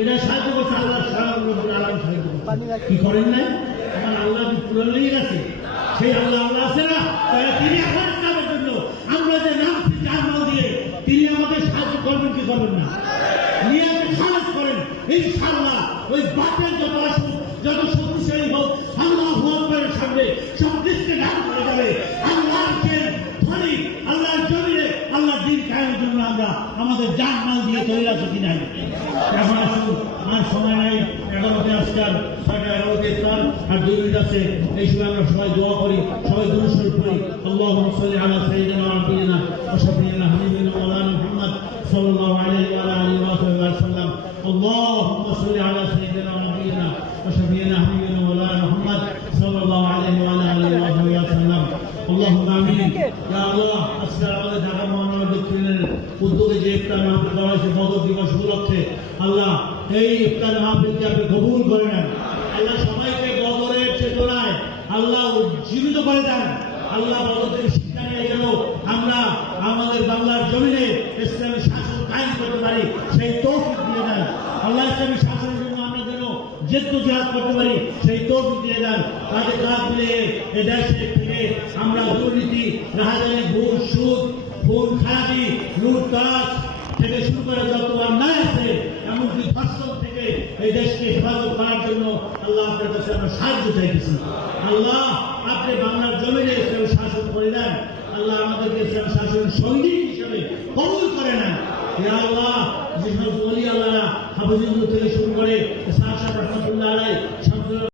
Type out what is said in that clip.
এরা সাহায্য করছে আল্লাহ সাহায্য। কি করেন নাই? আমার আল্লাহ কি পুরো সেই আল্লাহ আল্লাহ আছে না? তাই তিনি এখন জন্য। আমরা যে নাম জানমাল দিয়ে তিনি আমাদের সাহায্য করবেন কি করবেন না? নিয়মে খালাস করেন। ইনশাআল্লাহ ওই বাপের যত যত আমাদের যান মাল দিয়ে চলে যাচ্ছে কি নাই এখন আসুন, আর সময় নাই এগারোতে আজকাল, ছয়টা এগারোতে ইফতার, আর দুই মিনিট আছে। এই সময় আমরা সবাই দোয়া করি, সবাই দূর শুরু করি। আল্লাহ সাল্লি আলা সাইয়্যিদিনা আমাদের আল্লাহ, এই করে নেন। আল্লাহ সবাইকে শিক্ষা নিয়ে আমরা আমাদের বাংলার জমিনে ইসলামী শাসন কায়েম করতে পারি, সেই তৌফিক দিয়ে দেন। আল্লাহ ইসলামী যেন জেদ্দ করতে পারি, সেই তৌফিক দিয়ে দেন তাদের কাজ মিলিয়ে এ দেশে থেকে আমরা দুর্নীতি, রাহাজানি ঘুষ সুদ খুন খারাপি লুটতরাজ থেকে শুরু করে যত অন্যায় আছে, এমনকি ধর্ষণ থেকে এই দেশকে হেফাজত করার জন্য আল্লাহ আপনার কাছে আমরা সাহায্য চাইতেছি। আল্লাহ, আপনি বাংলার জমিনে ইসলাম শাসন করে দেন। আল্লাহ আমাদেরকে ইসলাম শাসনের সঙ্গী হিসেবে কবুল করে নেন। আল্লাহ যেসব বলি আল্লাহ হাফিজুল